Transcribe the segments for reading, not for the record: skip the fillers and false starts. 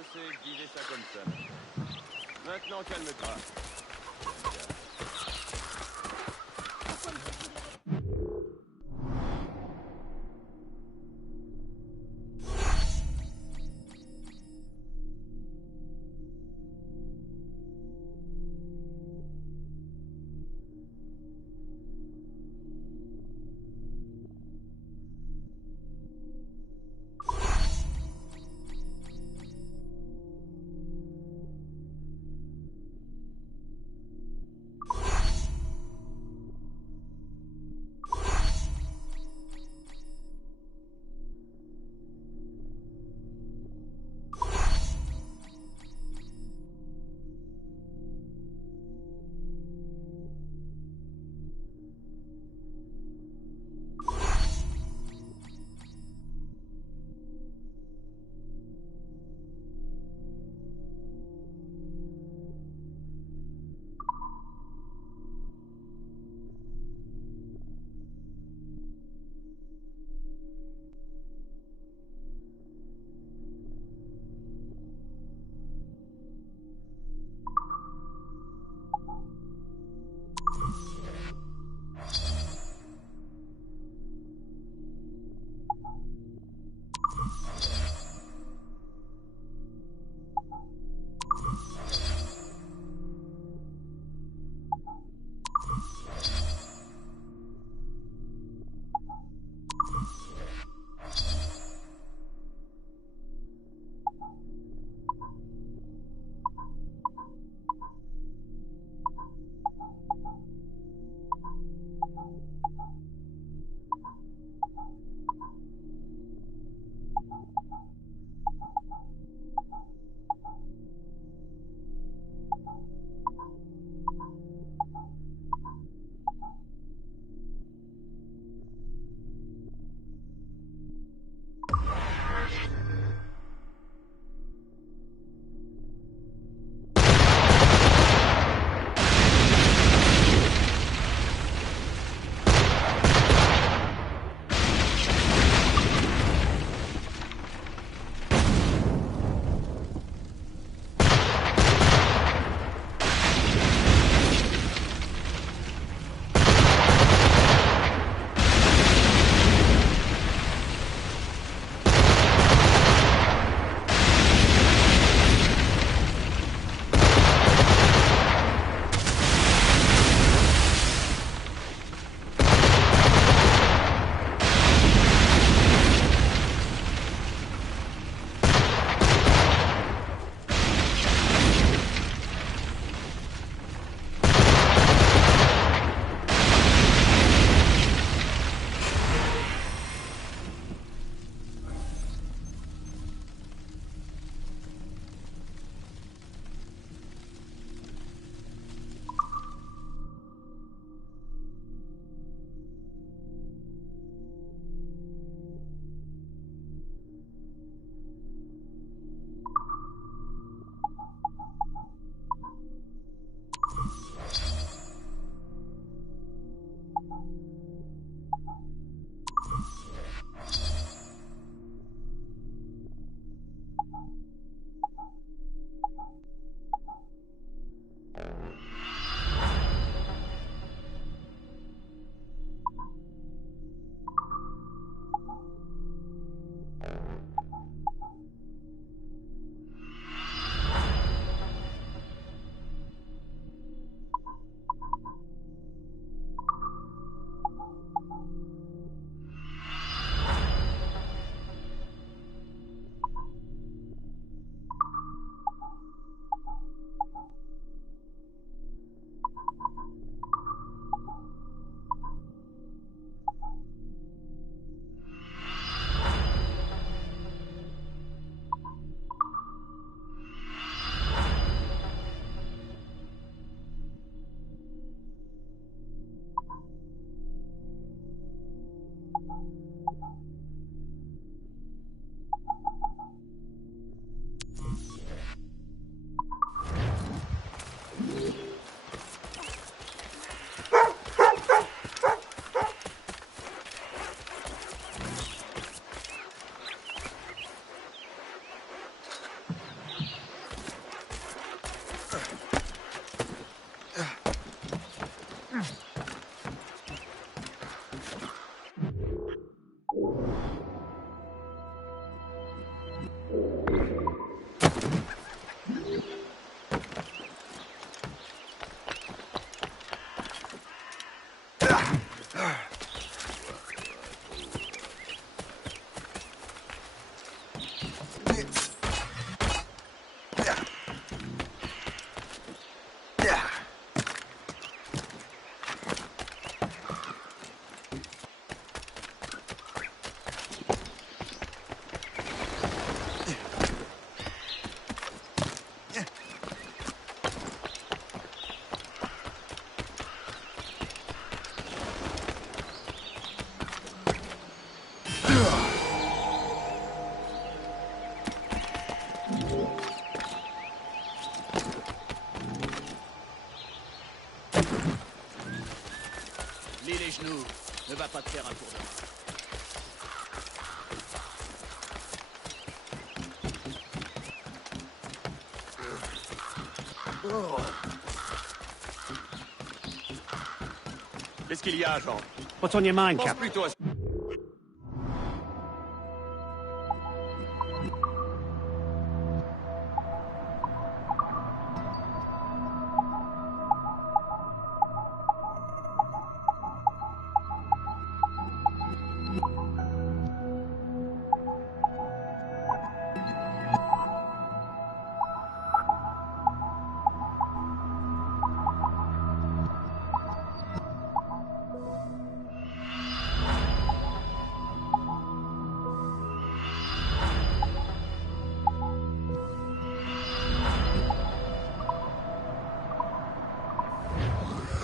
J'essaie de guider ça comme ça. Maintenant, calme-toi. Laisse-nous. Ne va pas te faire un tour de main. Qu'est-ce qu'il y a, Jean? What's on your mind, Pense Cap? plutôt à...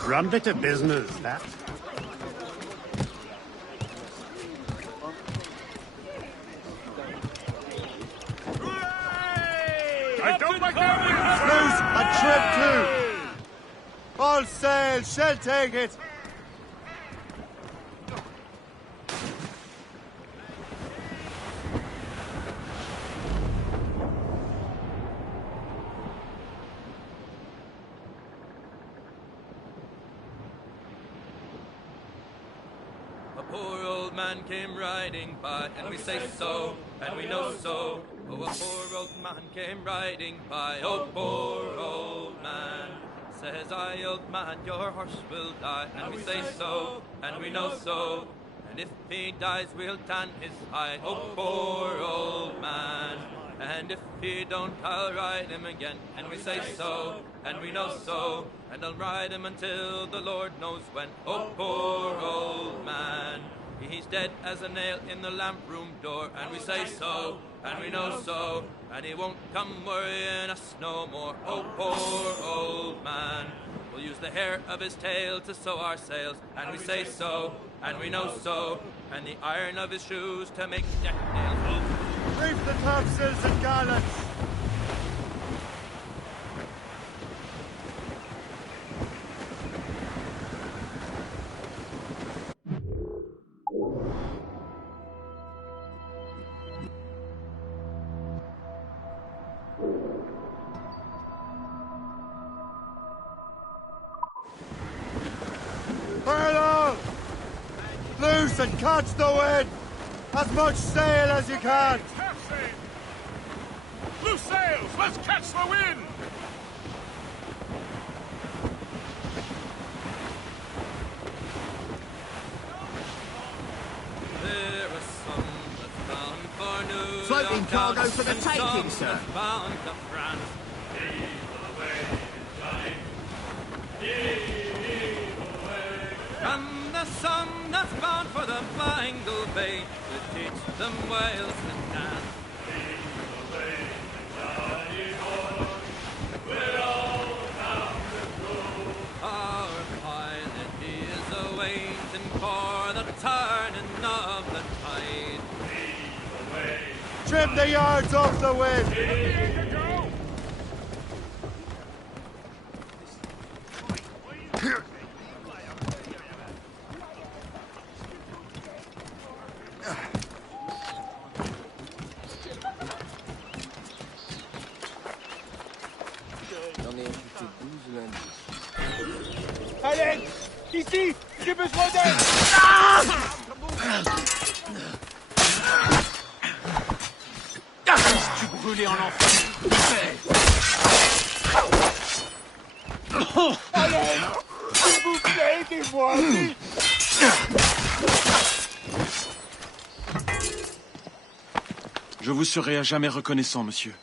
Rum bit of business, that. I don't like that! Loose and trip too! All sail, shall take it! A poor old man came riding by, and we say so, and we know so. Oh, a poor old man came riding by, oh, poor old man. Says I, old man, your horse will die, and we say so, and we know so. And if he dies, we'll tan his hide, oh, poor old man. And if he don't, I'll ride him again, and we say so, and we know so. And I'll ride him until the Lord knows when, oh, poor old man. He's dead as a nail in the lamp room door, and we say so, and we know so. And he won't come worrying us no more, oh, poor old man. We'll use the hair of his tail to sew our sails, and we say so, and we know so. And the iron of his shoes to make deck nails, oh, Reef the topsails and gallants! Furlong! Loose and catch the wind! As much sail as you can! Half sail! Loose sails! Let's catch the wind! there are some that's bound for New Floating York cargo town, for the and taking, some sir. that's bound to France. And there's some that's bound for the Bangle Bay to teach them Wales to dance. Our pilot is a-waiting for the turning of the tide. Trim the yards off the wind! J'en ai ajouté 12 lundi. Allez! Ici! J'ai besoin d'aide! Tu brûlais en enfer. Allez! S'il vous plaît, aidez-moi! Vite! Je vous serai à jamais reconnaissant, monsieur.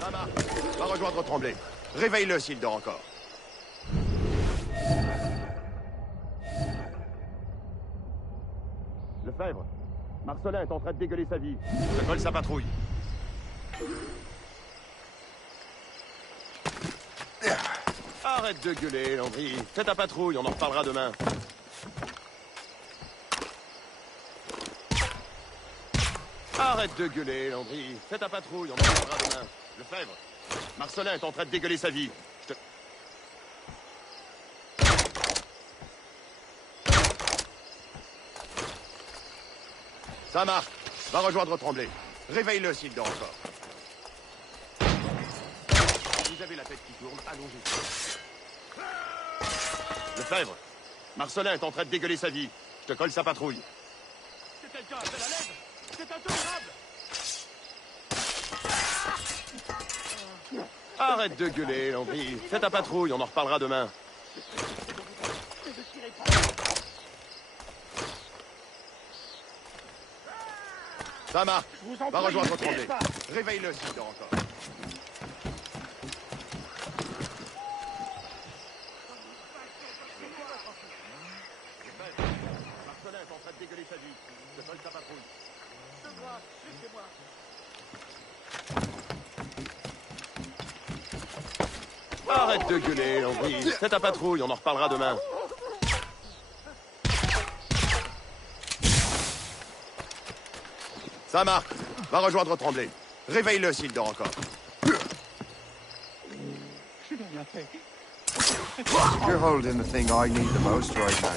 Mama, va rejoindre Tremblay. Réveille-le s'il dort encore. Lefebvre, Marcelin est en train de dégueuler sa vie. Je colle sa patrouille. Arrête de gueuler, Landry. Fais ta patrouille, on en reparlera demain. Arrête de gueuler, Landry. Fais ta patrouille, on en reparlera demain. Lefebvre, Marcelin est en train de dégueuler sa vie. Je te... Ça marche. Va rejoindre Tremblay. Réveille-le s'il dort encore. Vous avez la tête qui tourne, allongez. Lefebvre, Marcelin est en train de dégueuler sa vie. Je te colle sa patrouille. Que quelqu'un appelle à l'aide! C'est intolérable! Arrête de gueuler, Landry. Fais ta patrouille, on en reparlera demain. Ça marche. Va rejoindre Tremblay. Réveille-le s'il dort encore. Marcelin est en train de dégueuler sa vie. Je te colle sa patrouille. Arrête de gueuler, Landry. Fais ta patrouille, on en reparlera demain. Ça marche. Va rejoindre Tremblay. Réveille-le s'il dort encore. You're holding the thing I need the most right now.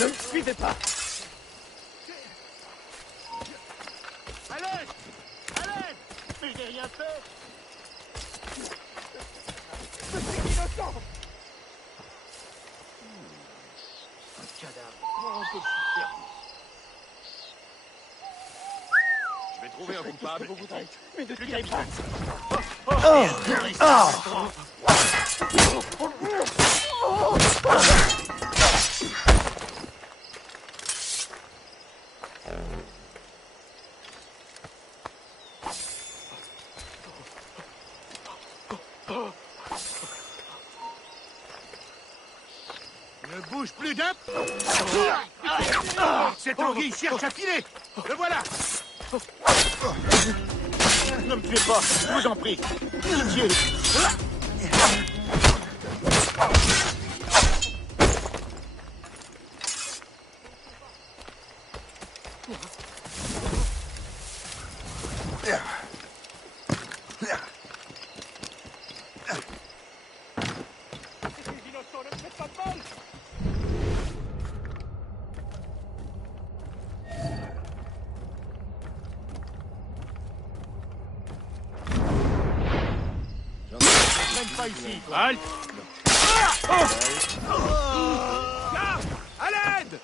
Ne me suivez pas! À l'aide! À l'aide! Mais j'ai rien fait! Je suis innocent! Un cadavre! Oh, que je suis perdu! Je vais trouver un coupable. Vous voudrez, mais ne tirez pas! Ne bouge plus d'un... Cet anguille cherche à filer! Le voilà! Ne me tuez pas, je vous en prie! Pitié! Les innocents, ne me faites pas de mal! Même pas ici, quoi. Halt! Là! À l'aide!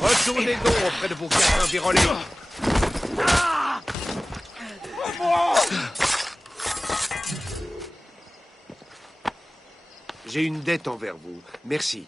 Retournez donc auprès de vos quatre virolés. J'ai une dette envers vous. Merci.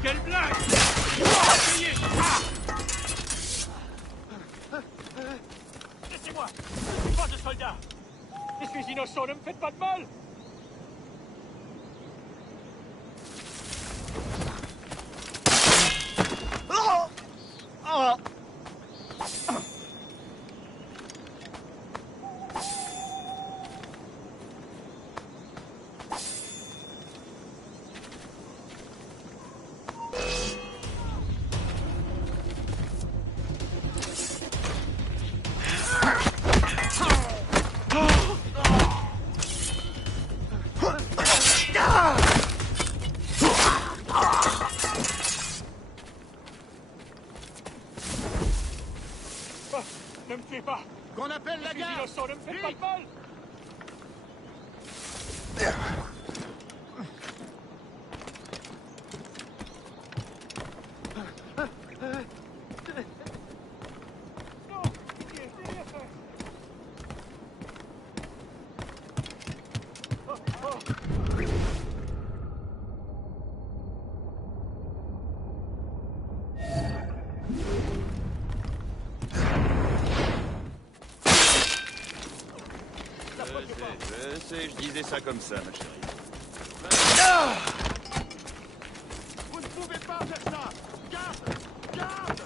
Quelle blague! Laissez-moi! Je ne suis pas de soldat! Je suis innocent, ne me faites pas de mal! Ne me tuez pas! Qu'on appelle la Je suis garde! innocent, ne me faites pas de mal! Non! J'ai rien fait! Je sais, je disais ça comme ça, ma chérie. Vous ne pouvez pas faire ça! Garde! Garde!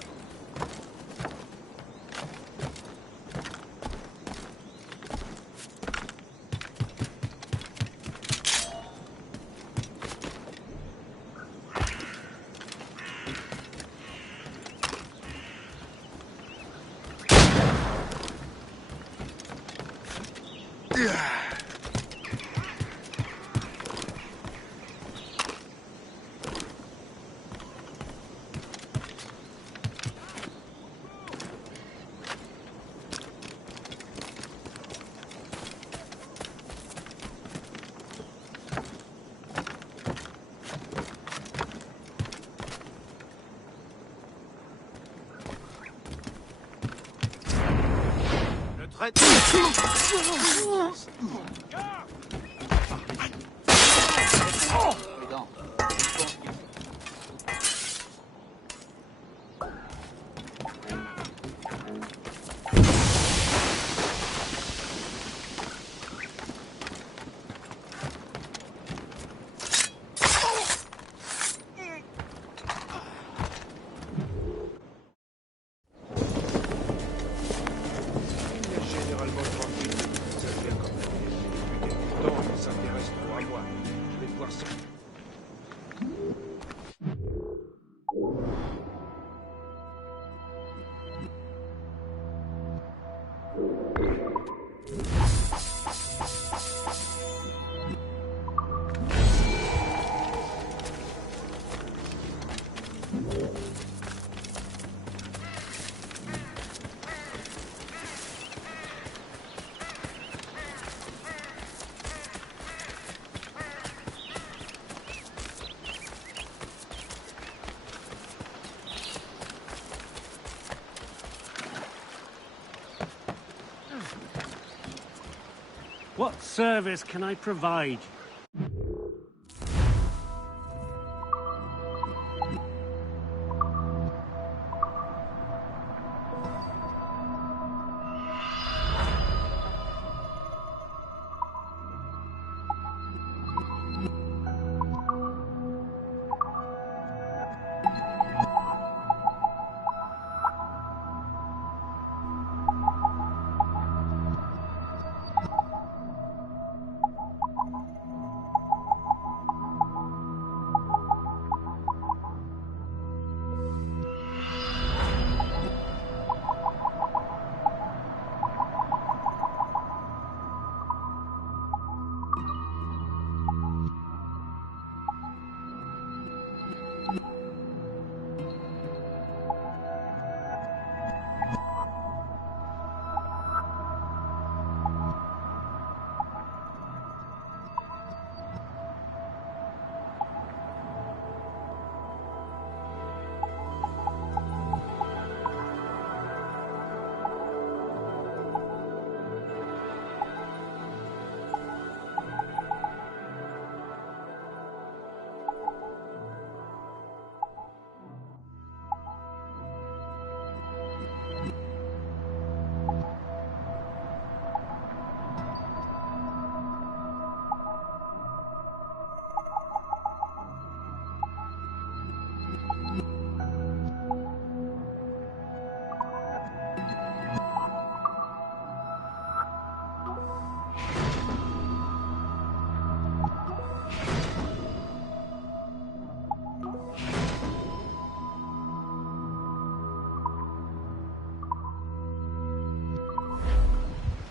Le traître. What service can I provide?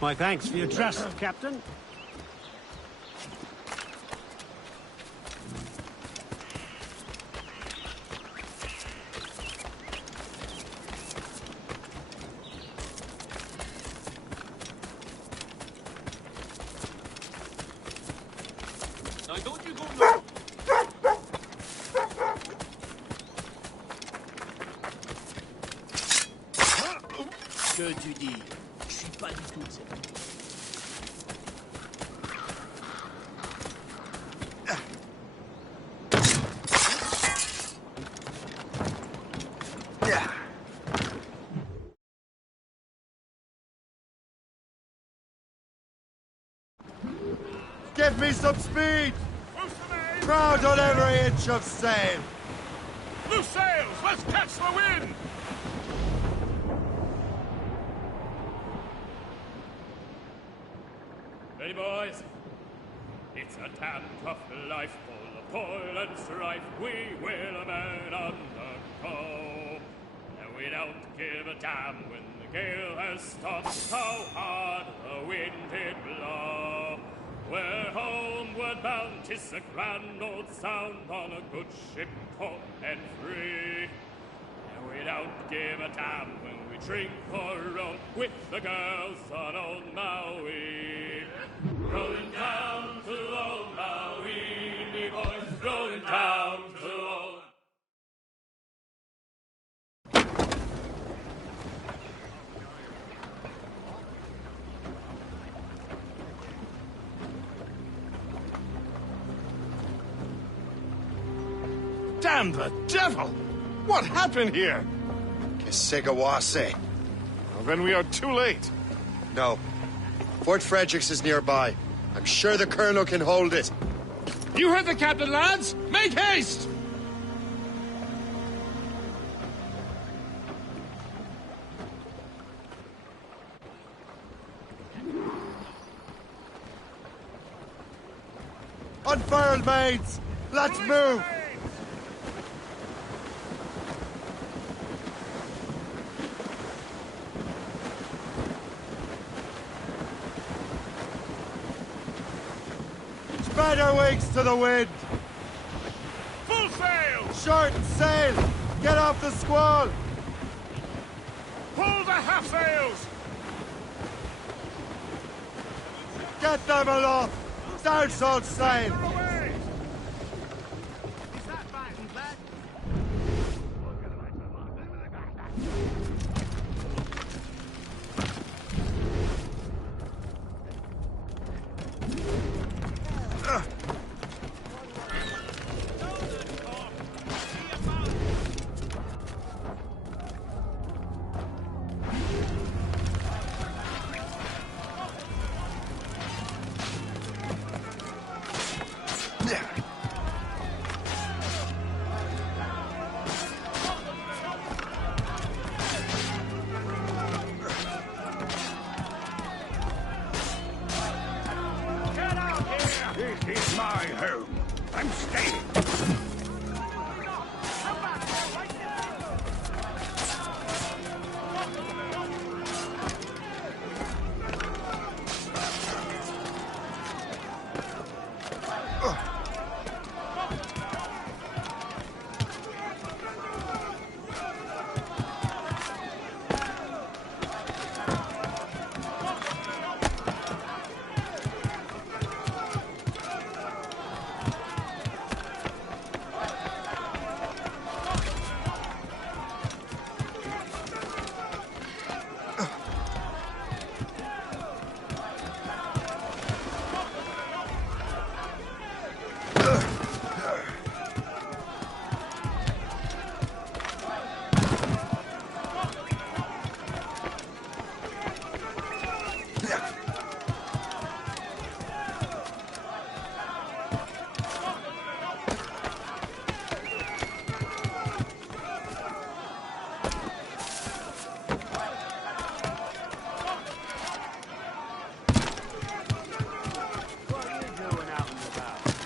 My thanks for your trust, Captain. Now don't you go... Que tu dis? Je suis pas du tout de cette... Give me some speed! Crowd on every inch of sail! Loose sails! Let's catch the wind! Ready, boys? It's a damn tough life full of toil and strife. We will a man undergo. And we don't give a damn when the gale has stopped. How hard the wind did blow. We're homeward bound, 'tis a grand old sound on a good ship, home and free. And we don't give a damn when we drink or roam with the girls on old Maui. Rolling down to old Maui, me boys, rolling down to old... Damn the devil! What happened here? Kisegawase. Well, then we are too late. No. Fort Fredericks is nearby. I'm sure the Colonel can hold it. You heard the captain, lads! Make haste! Unfurled, mates! Let's move! Spread our wings to the wind! Full sail! Shorten sail! Get off the squall! Pull the half sails! Get them aloft! Start sail! Away! is my home. I'm staying.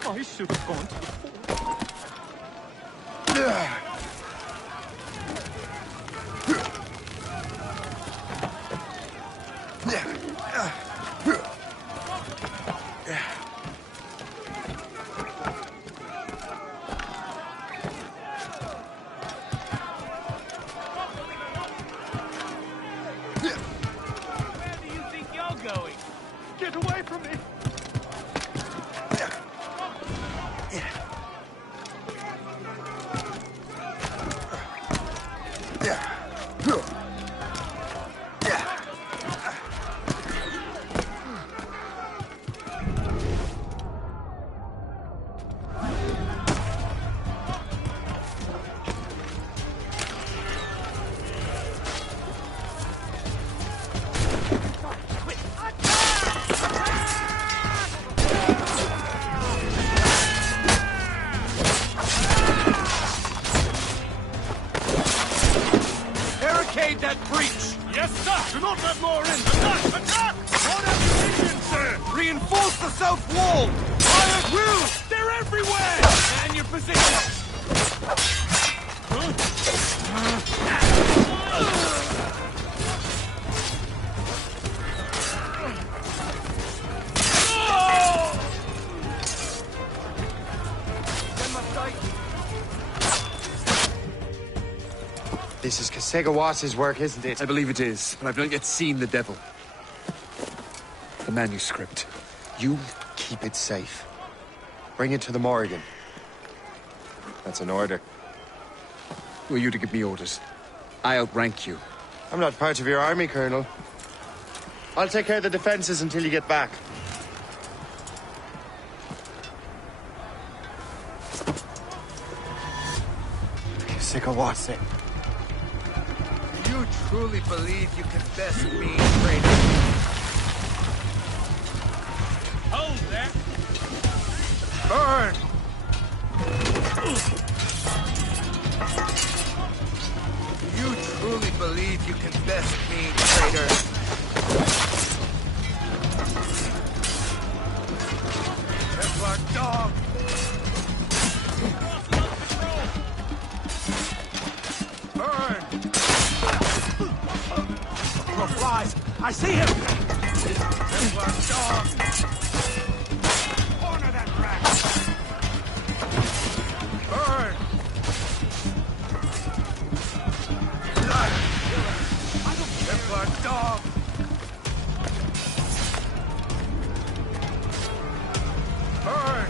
I should have gone to the fort. Where do you think you're going? Get away from me! Barricade that breach! Yes, sir! Do not let more in! Attack! Attack! On ammunition, sir! Reinforce the south wall! Fire at will! They're everywhere! Man your position! This is Kasega work, isn't it? I believe it is, but I've not yet seen the devil. The manuscript. You keep it safe. Bring it to the Morrigan. That's an order. Who are you to give me orders? I outrank you. I'm not part of your army, Colonel. I'll take care of the defenses until you get back. Kasega. You truly believe you can best me, traitor? Hold that! Burn! You truly believe you can best me, traitor? Templar dog! Burn! Oh, flies! I see him! Templar dog! Corner that rat! Burn! Templar dog! Burn!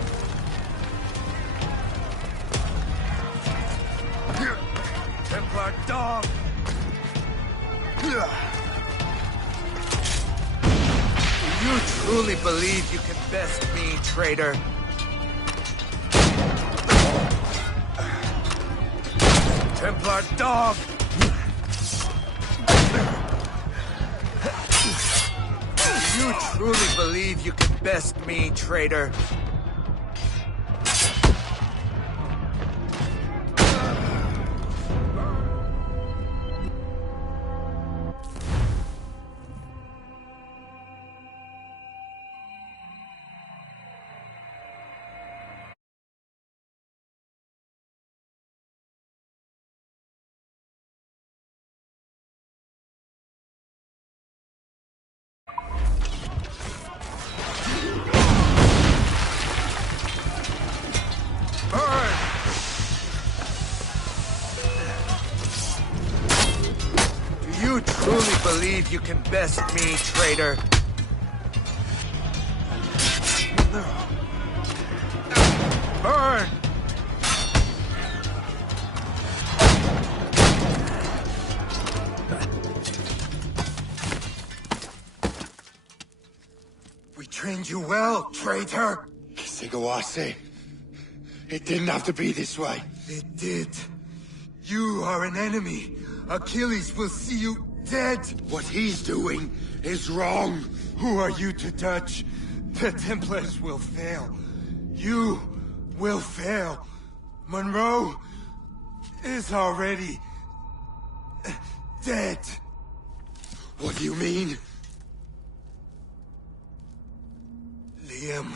Templar dog! You truly believe you can best me, traitor? Templar dog! You truly believe you can best me, traitor? truly believe you can best me, traitor? Burn! We trained you well, traitor! Sigawase. It didn't have to be this way. It did. You are an enemy. Achilles will see you dead. What he's doing is wrong. Who are you to judge? The Templars will fail. You will fail. Monroe is already dead. What do you mean? Liam.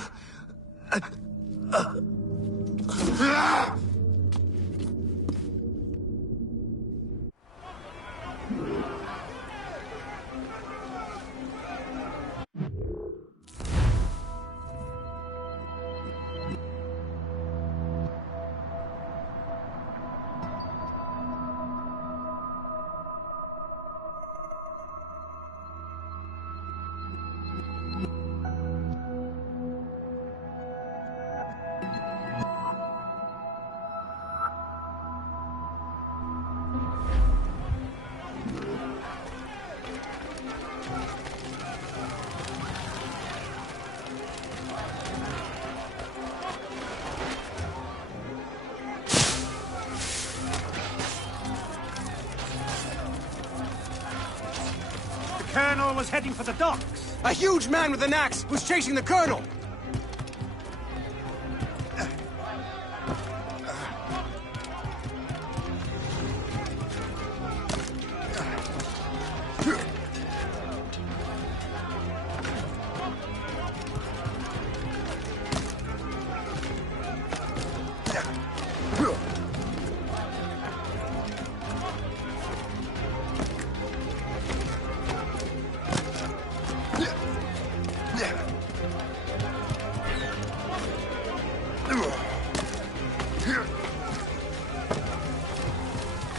The Colonel was heading for the docks. A huge man with an axe was chasing the Colonel!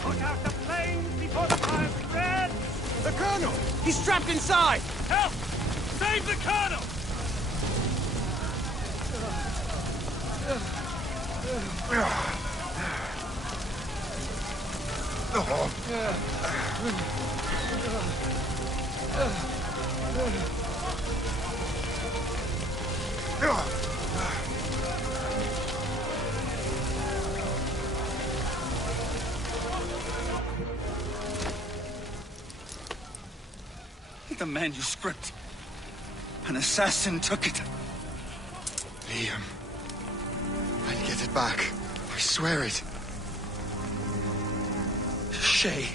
Put out the flames before the fire spreads! The Colonel! He's trapped inside! Help! Save the Colonel! The manuscript. An assassin took it. Liam. I'll get it back. I swear it. Shay.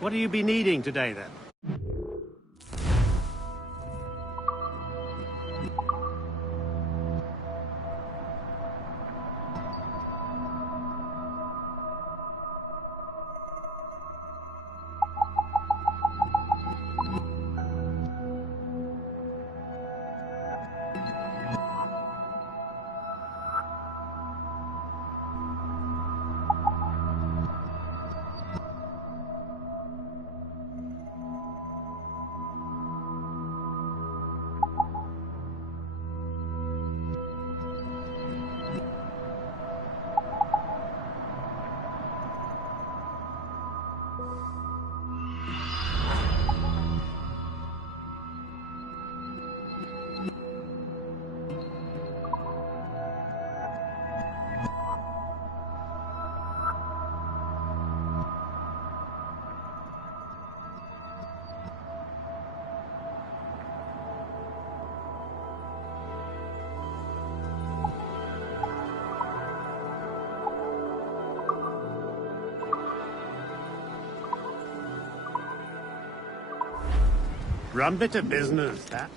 What will you be needing today, then? Rum bit of business, that.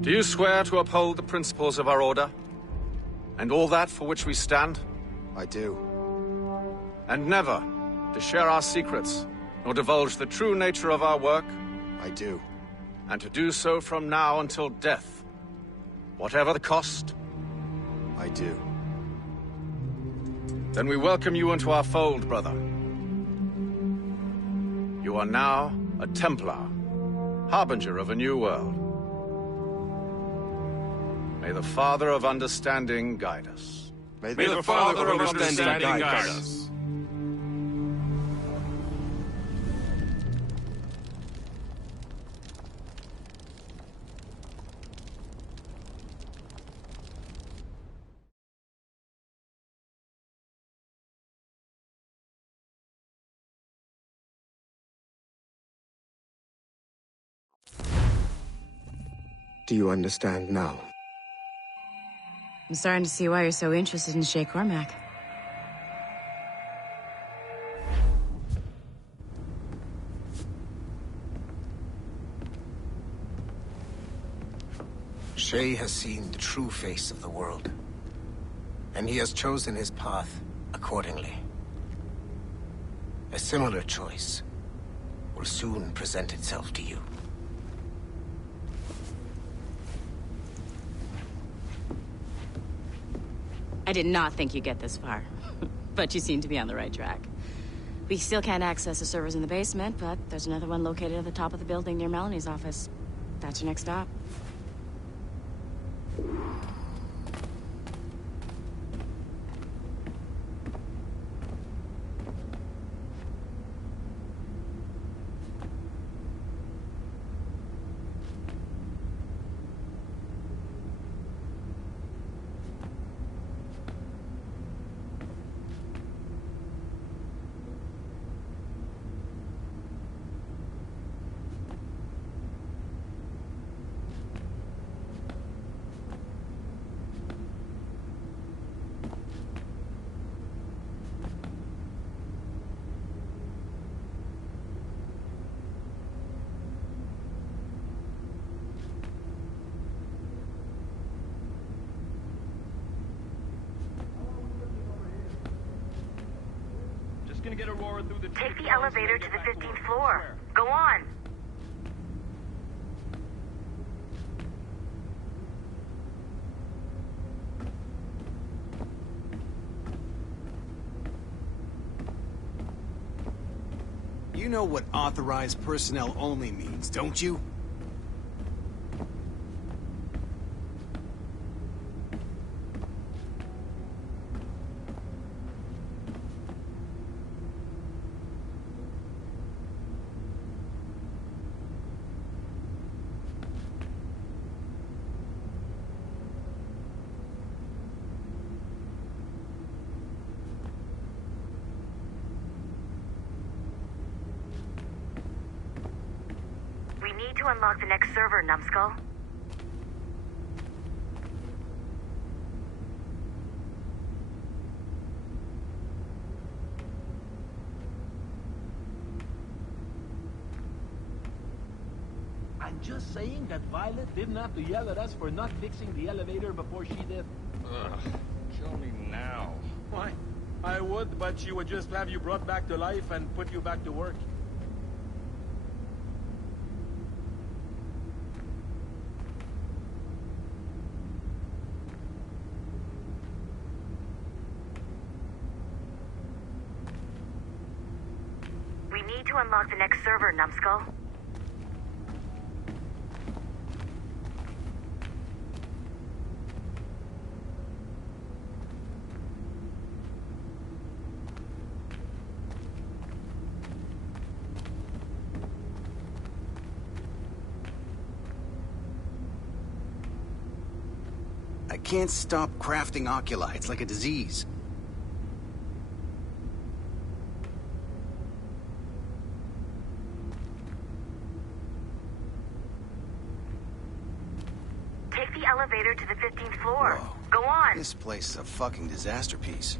Do you swear to uphold the principles of our order? And all that for which we stand? I do. And never to share our secrets, nor divulge the true nature of our work? I do. And to do so from now until death, whatever the cost? I do. Then we welcome you into our fold, brother. You are now a Templar, harbinger of a new world. May the Father of Understanding guide us. May the Father of Understanding guide us. Do you understand now? I'm starting to see why you're so interested in Shay Cormac. Shay has seen the true face of the world, and he has chosen his path accordingly. A similar choice will soon present itself to you. I did not think you'd get this far, but you seem to be on the right track. We still can't access the servers in the basement, but there's another one located at the top of the building near Melanie's office. That's your next stop. Take the elevator to the 15th floor. Go on. You know what authorized personnel only means, don't you? We need to unlock the next server, Numbskull. I'm just saying that Violet didn't have to yell at us for not fixing the elevator before she did. Ugh, kill me now. Why? I would, but she would just have you brought back to life and put you back to work. We need to unlock the next server, Numbskull. I can't stop crafting oculi. It's like a disease. Take the elevator to the 15th floor. Whoa. Go on. This place is a fucking disaster piece.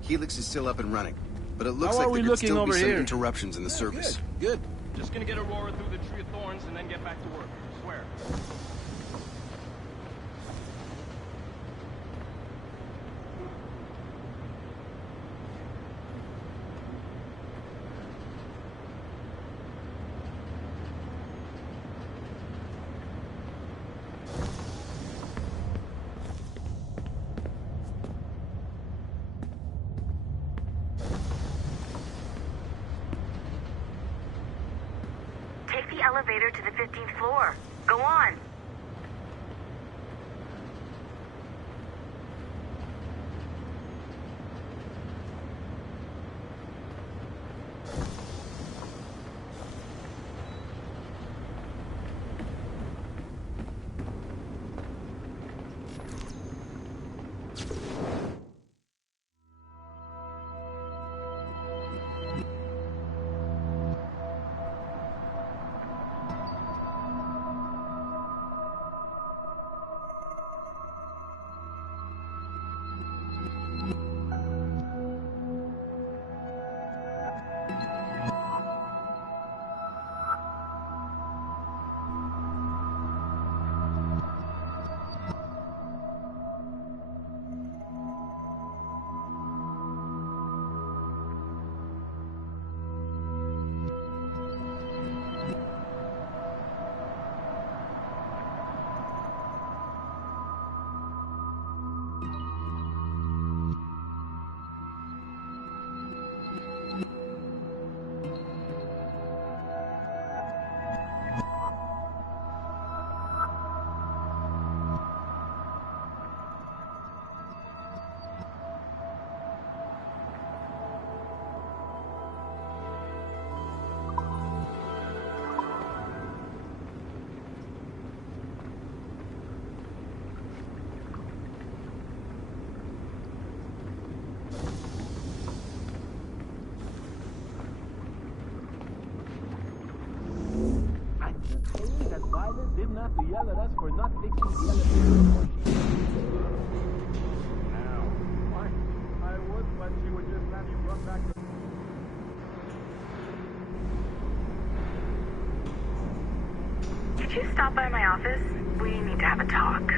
Helix is still up and running, but it looks like there could still be some interruptions in the service. Good. Just gonna get Aurora through the Tree of Thorns and then get back to work. I swear. Take the elevator to the 15th floor. Go on. Didn't have to yell at us for not fixing the elevator before she... Now. Why? I would, but she would just have you run back to... Did you stop by my office? We need to have a talk.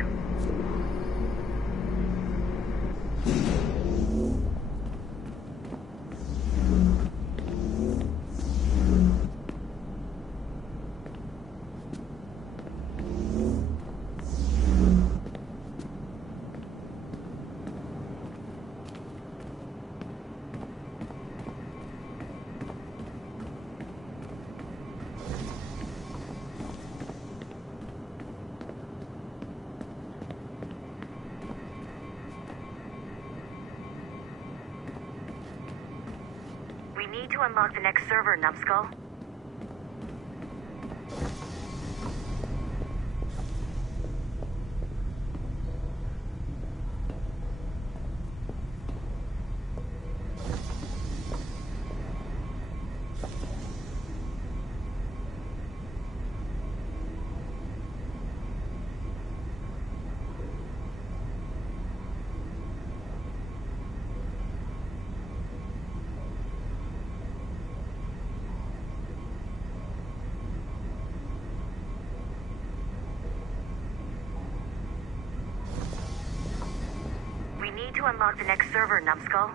We need to unlock the next server, Numbskull. Need to unlock the next server, Numbskull.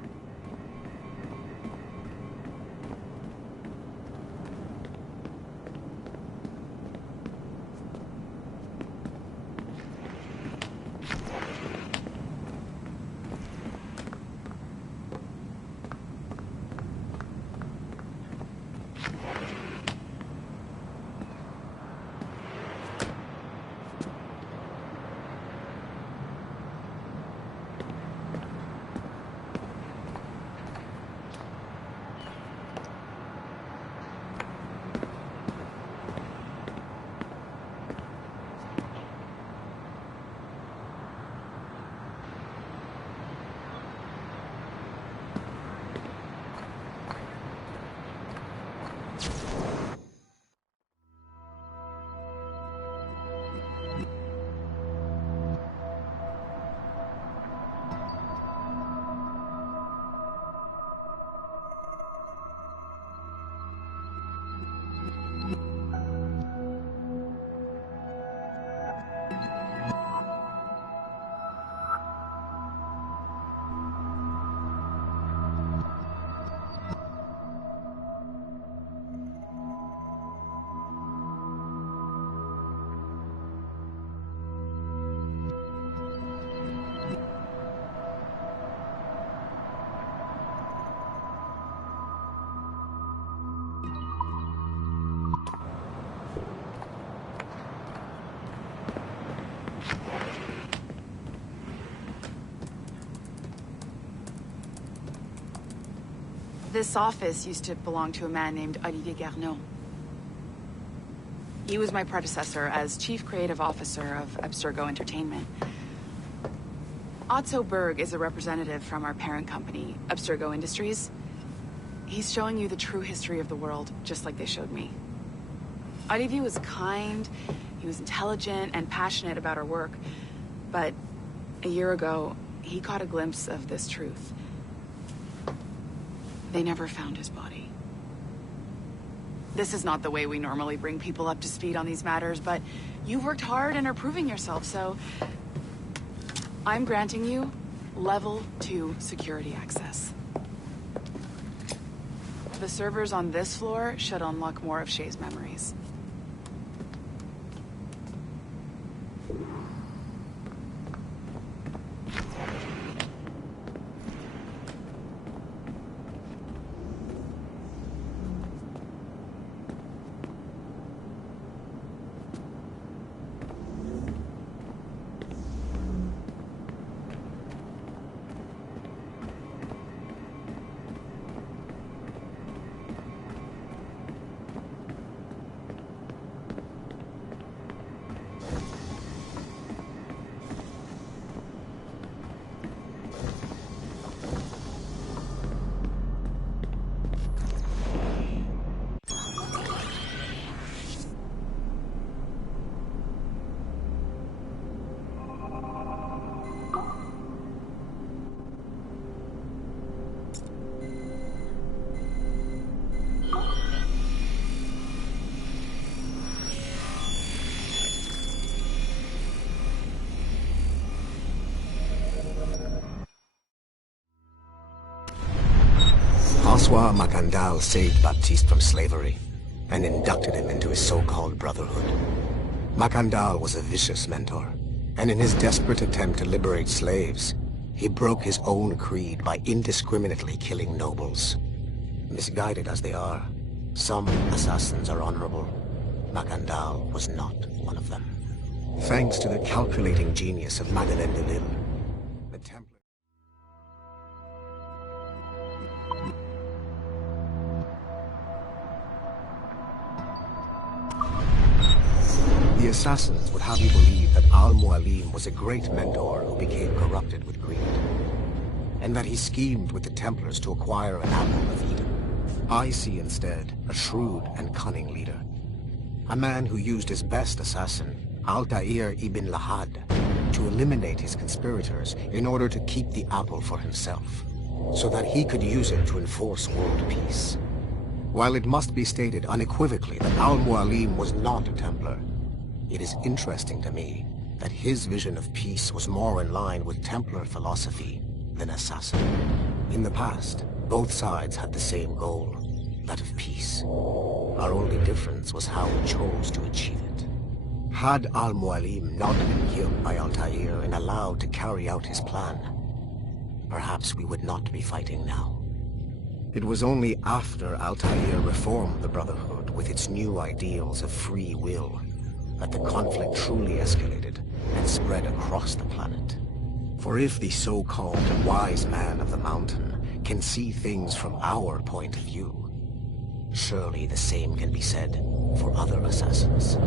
This office used to belong to a man named Olivier Garneau. He was my predecessor as Chief Creative Officer of Abstergo Entertainment. Otto Berg is a representative from our parent company, Abstergo Industries. He's showing you the true history of the world, just like they showed me. Olivier was kind, he was intelligent and passionate about our work, but a year ago, he caught a glimpse of this truth. They never found his body. This is not the way we normally bring people up to speed on these matters, but you've worked hard and are proving yourself, so I'm granting you Level 2 security access. The servers on this floor should unlock more of Shay's memories. François Macandal saved Baptiste from slavery and inducted him into his so-called brotherhood. Macandal was a vicious mentor, and in his desperate attempt to liberate slaves, he broke his own creed by indiscriminately killing nobles. Misguided as they are, some assassins are honorable. Macandal was not one of them. Thanks to the calculating genius of Madeleine de Lille, the Templar... The assassins would have you believe that Al-Mualim was a great mentor who became corrupted with greed, and that he schemed with the Templars to acquire an apple of Eden. I see instead a shrewd and cunning leader, a man who used his best assassin, Altair ibn Lahad, to eliminate his conspirators in order to keep the apple for himself, so that he could use it to enforce world peace. While it must be stated unequivocally that Al-Mualim was not a Templar, it is interesting to me that his vision of peace was more in line with Templar philosophy than assassin. In the past, both sides had the same goal, that of peace. Our only difference was how we chose to achieve it. Had Al-Mualim not been killed by Altair and allowed to carry out his plan, perhaps we would not be fighting now. It was only after Altair reformed the Brotherhood with its new ideals of free will that the conflict truly escalated and spread across the planet. For if the so-called wise man of the mountain can see things from our point of view, surely the same can be said for other assassins.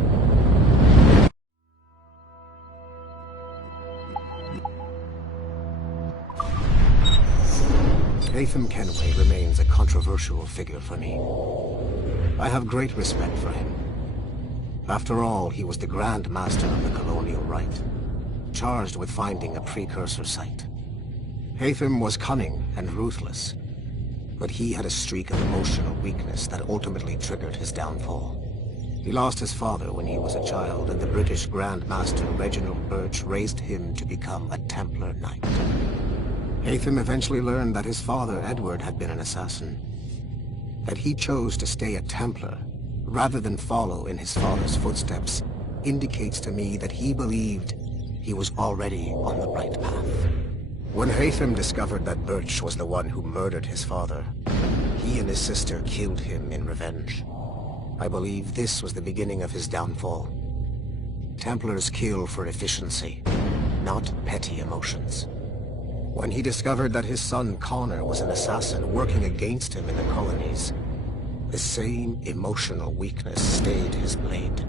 Haytham Kenway remains a controversial figure for me. I have great respect for him. After all, he was the Grand Master of the Colonial Rite, charged with finding a precursor site. Haytham was cunning and ruthless, but he had a streak of emotional weakness that ultimately triggered his downfall. He lost his father when he was a child, and the British Grand Master Reginald Birch raised him to become a Templar Knight. Haytham eventually learned that his father, Edward, had been an assassin. That he chose to stay a Templar rather than follow in his father's footsteps indicates to me that he believed he was already on the right path. When Haytham discovered that Birch was the one who murdered his father, he and his sister killed him in revenge. I believe this was the beginning of his downfall. Templars kill for efficiency, not petty emotions. When he discovered that his son Connor was an assassin working against him in the colonies, the same emotional weakness stayed his blade.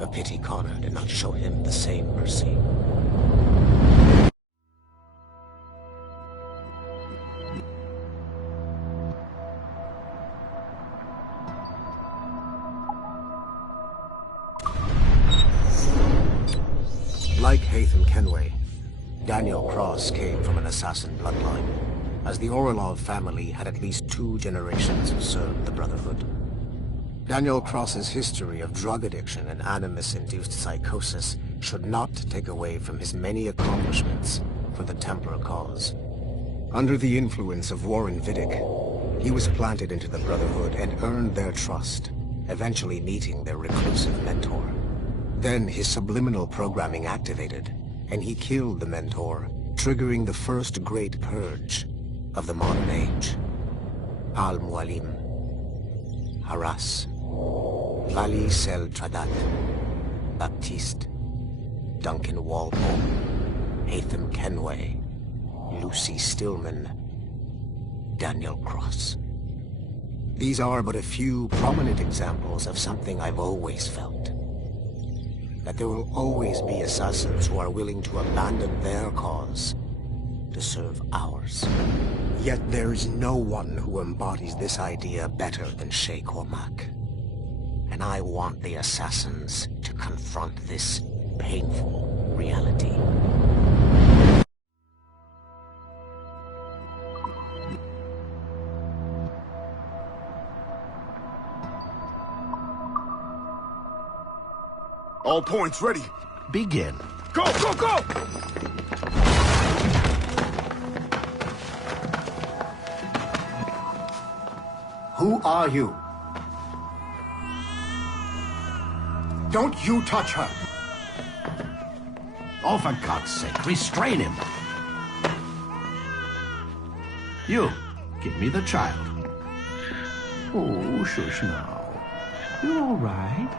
A pity Connor did not show him the same mercy. Like Haytham Kenway, Daniel Cross came from an assassin bloodline, as the Orlov family had at least 2 generations who served the Brotherhood. Daniel Cross's history of drug addiction and animus-induced psychosis should not take away from his many accomplishments for the Templar cause. Under the influence of Warren Vidic, he was planted into the Brotherhood and earned their trust, eventually meeting their reclusive mentor. Then his subliminal programming activated, and he killed the mentor, triggering the first great purge of the modern age. Al-Mualim, Haras, Vali Sel Tradat, Baptiste, Duncan Walpole, Haytham Kenway, Lucy Stillman, Daniel Cross. These are but a few prominent examples of something I've always felt. That there will always be assassins who are willing to abandon their cause to serve ours. Yet there is no one who embodies this idea better than Shay Cormac. And I want the assassins to confront this painful reality. All points ready. Begin. Go, go, go! Who are you? Don't you touch her! Oh, for God's sake, restrain him! You, give me the child. Oh, shush now. You're all right.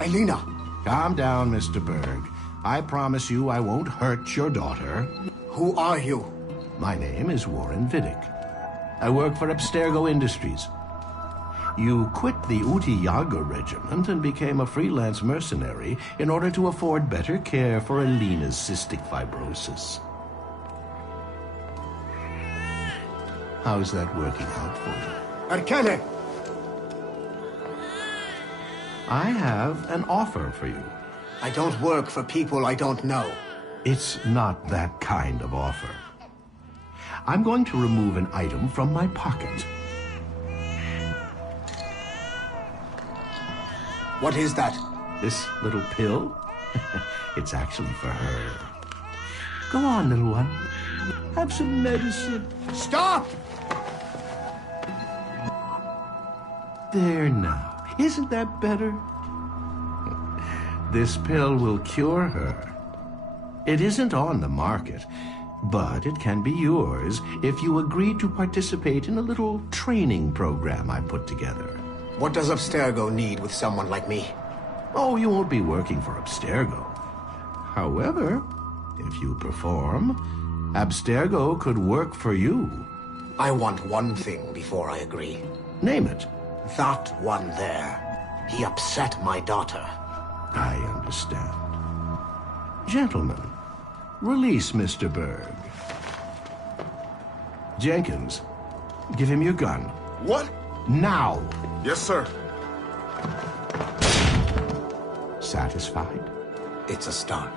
Elena! Calm down, Mr. Berg. I promise you I won't hurt your daughter. Who are you? My name is Warren Vidic. I work for Abstergo Industries. You quit the Uti Yaga regiment and became a freelance mercenary in order to afford better care for Elena's cystic fibrosis. How's that working out for you? Arkane! I have an offer for you. I don't work for people I don't know. It's not that kind of offer. I'm going to remove an item from my pocket. What is that? This little pill? It's actually for her. Go on, little one. Have some medicine. Stop! There now. Isn't that better? This pill will cure her. It isn't on the market, but it can be yours if you agree to participate in a little training program I put together. What does Abstergo need with someone like me? Oh, you won't be working for Abstergo. However, if you perform, Abstergo could work for you. I want one thing before I agree. Name it. That one there. He upset my daughter. I understand. Gentlemen, release Mr. Berg. Jenkins, give him your gun. What? Now! Yes, sir. Satisfied? It's a start.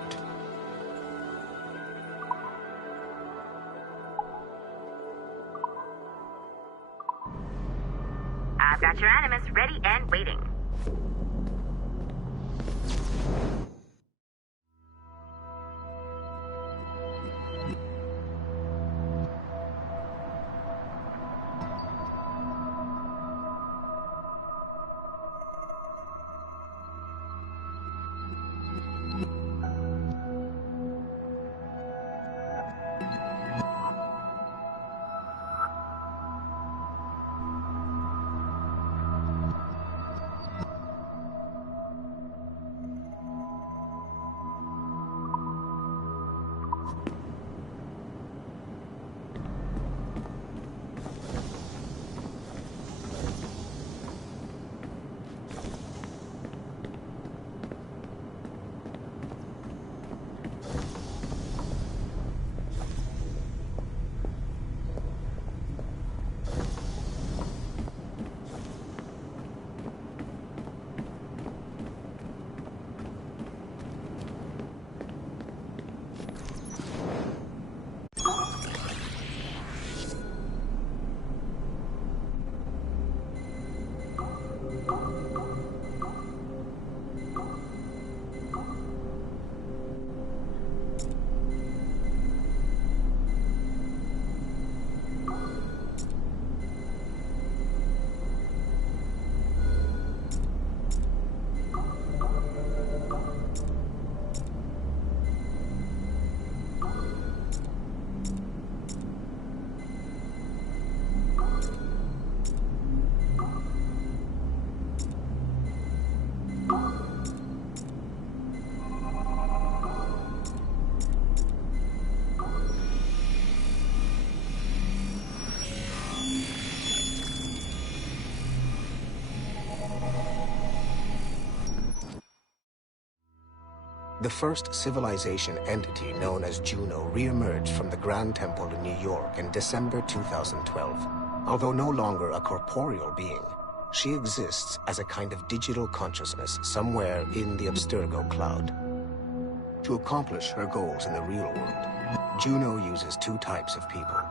I've got your Animus ready and waiting. The first civilization entity known as Juno re-emerged from the Grand Temple in New York in December 2012. Although no longer a corporeal being, she exists as a kind of digital consciousness somewhere in the Abstergo cloud. To accomplish her goals in the real world, Juno uses two types of people.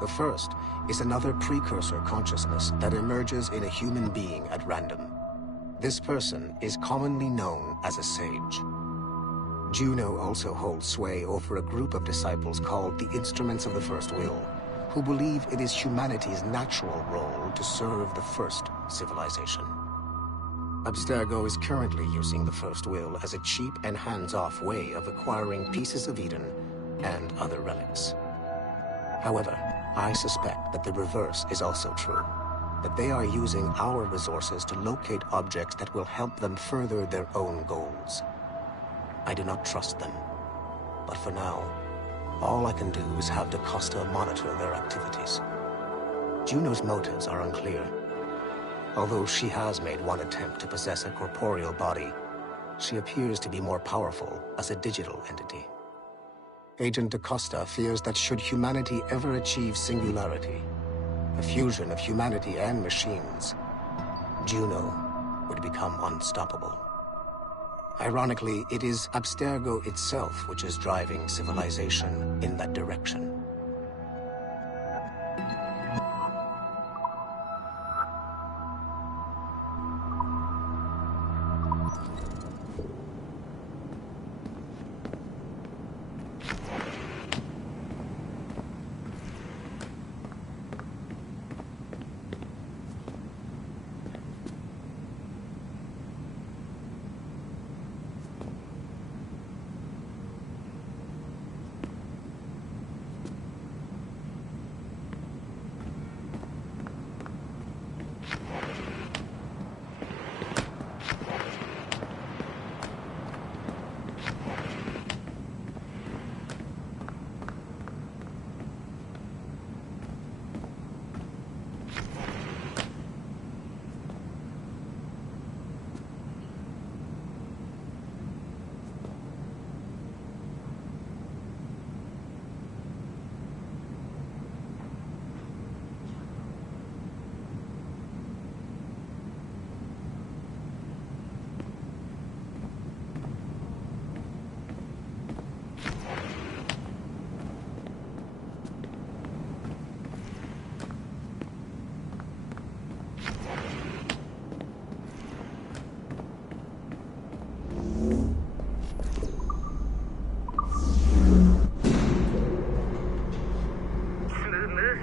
The first is another precursor consciousness that emerges in a human being at random. This person is commonly known as a sage. Juno also holds sway over a group of disciples called the Instruments of the First Will, who believe it is humanity's natural role to serve the first civilization. Abstergo is currently using the First Will as a cheap and hands-off way of acquiring pieces of Eden and other relics. However, I suspect that the reverse is also true, that they are using our resources to locate objects that will help them further their own goals. I do not trust them, but for now, all I can do is have DaCosta monitor their activities. Juno's motives are unclear. Although she has made one attempt to possess a corporeal body, she appears to be more powerful as a digital entity. Agent DaCosta fears that should humanity ever achieve singularity, a fusion of humanity and machines, Juno would become unstoppable. Ironically, it is Abstergo itself which is driving civilization in that direction.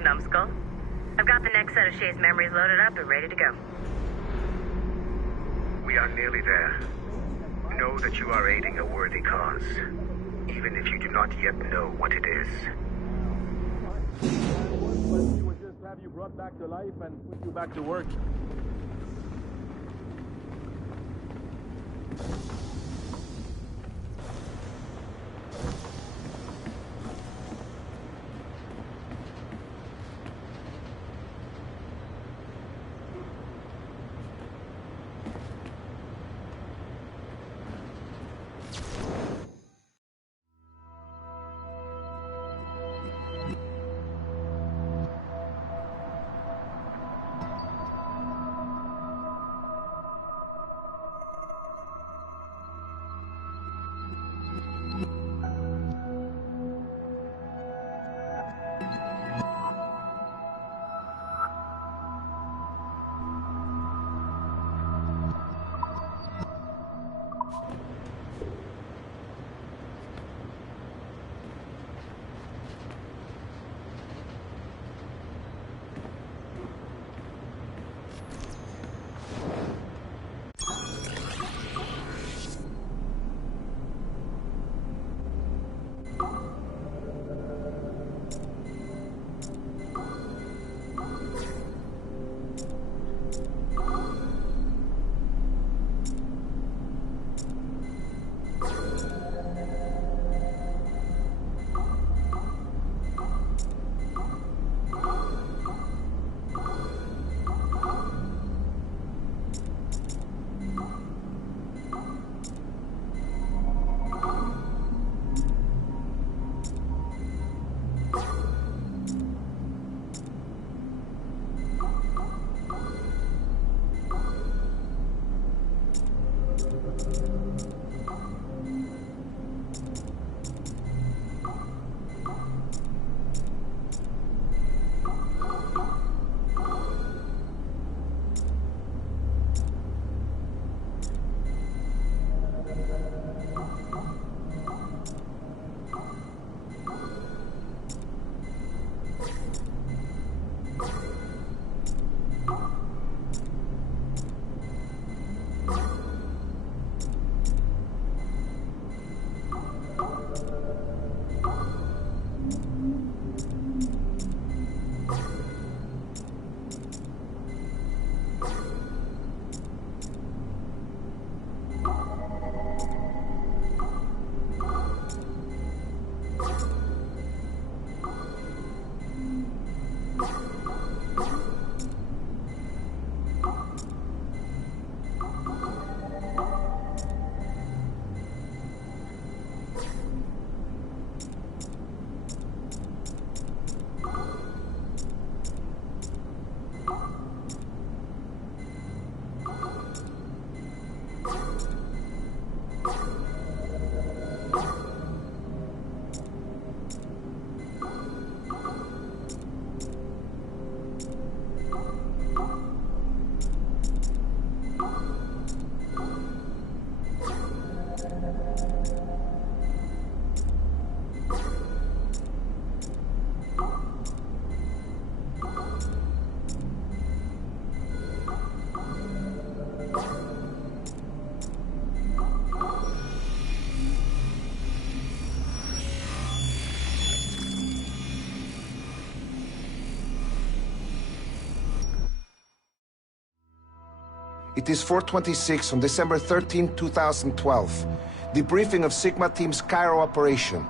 Numbskull. I've got the next set of Shay's memories loaded up and ready to go. We are nearly there. Know that you are aiding a worthy cause, even if you do not yet know what it is. We would just have you brought back to life and put you back to work. It is 4:26 on December 13, 2012. Debriefing of Sigma Team's Cairo operation.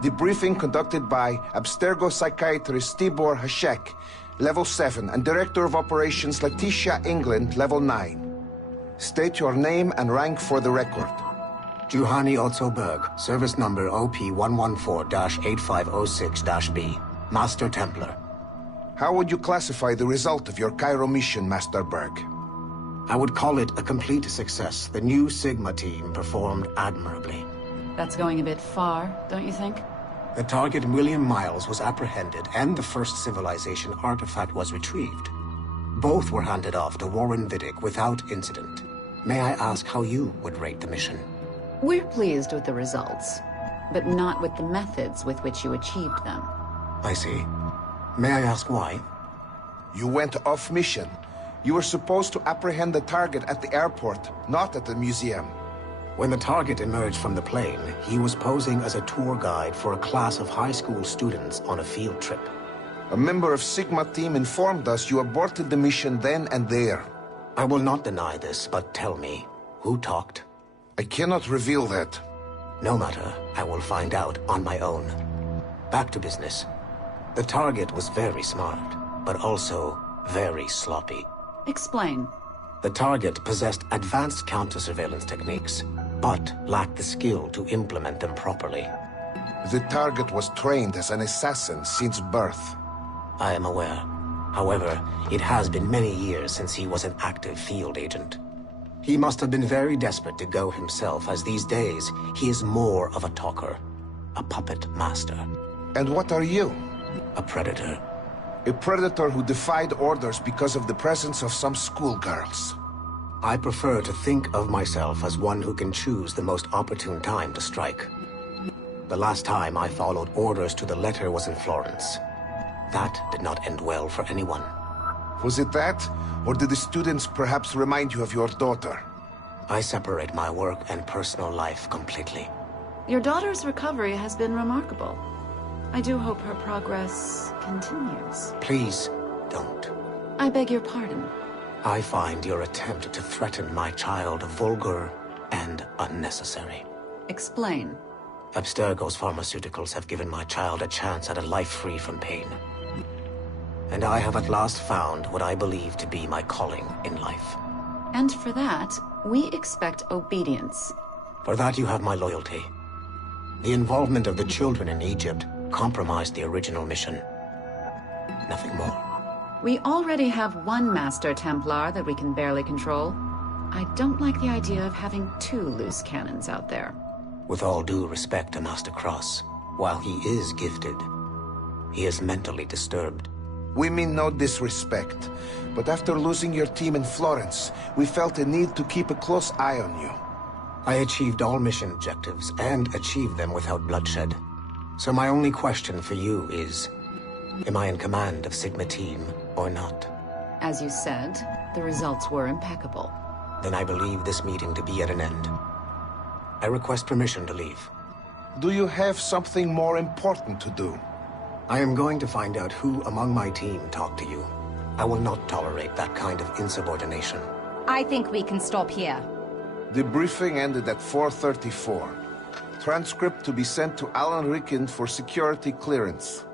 Debriefing conducted by Abstergo psychiatrist Tibor Hashek, Level 7, and Director of Operations Letitia England, Level 9. State your name and rank for the record. Juhani Otsoberg, service number OP114-8506-B, Master Templar. How would you classify the result of your Cairo mission, Master Berg? I would call it a complete success. The new Sigma team performed admirably. That's going a bit far, don't you think? The target, William Miles, was apprehended, and the first civilization artifact was retrieved. Both were handed off to Warren Vidic without incident. May I ask how you would rate the mission? We're pleased with the results, but not with the methods with which you achieved them. I see. May I ask why? You went off mission. You were supposed to apprehend the target at the airport, not at the museum. When the target emerged from the plane, he was posing as a tour guide for a class of high school students on a field trip. A member of Sigma team informed us you aborted the mission then and there. I will not deny this, but tell me, who talked? I cannot reveal that. No matter, I will find out on my own. Back to business. The target was very smart, but also very sloppy. Explain. The target possessed advanced counter-surveillance techniques, but lacked the skill to implement them properly. The target was trained as an assassin since birth. I am aware. However, it has been many years since he was an active field agent. He must have been very desperate to go himself, as these days he is more of a talker, a puppet master. And what are you? A predator. A predator who defied orders because of the presence of some schoolgirls. I prefer to think of myself as one who can choose the most opportune time to strike. The last time I followed orders to the letter was in Florence. That did not end well for anyone. Was it that? Or did the students perhaps remind you of your daughter? I separate my work and personal life completely. Your daughter's recovery has been remarkable. I do hope her progress continues. Please, don't. I beg your pardon. I find your attempt to threaten my child vulgar and unnecessary. Explain. Abstergo's pharmaceuticals have given my child a chance at a life free from pain. And I have at last found what I believe to be my calling in life. And for that, we expect obedience. For that you have my loyalty. The involvement of the children in Egypt compromised the original mission. Nothing more. We already have one Master Templar that we can barely control. I don't like the idea of having two loose cannons out there. With all due respect to Master Cross, while he is gifted, he is mentally disturbed. We mean no disrespect, but after losing your team in Florence, we felt a need to keep a close eye on you. I achieved all mission objectives, and achieved them without bloodshed. So my only question for you is, am I in command of Sigma Team or not? As you said, the results were impeccable. Then I believe this meeting to be at an end. I request permission to leave. Do you have something more important to do? I am going to find out who among my team talked to you. I will not tolerate that kind of insubordination. I think we can stop here. The briefing ended at 4:34. Transcript to be sent to Alan Ricken for security clearance.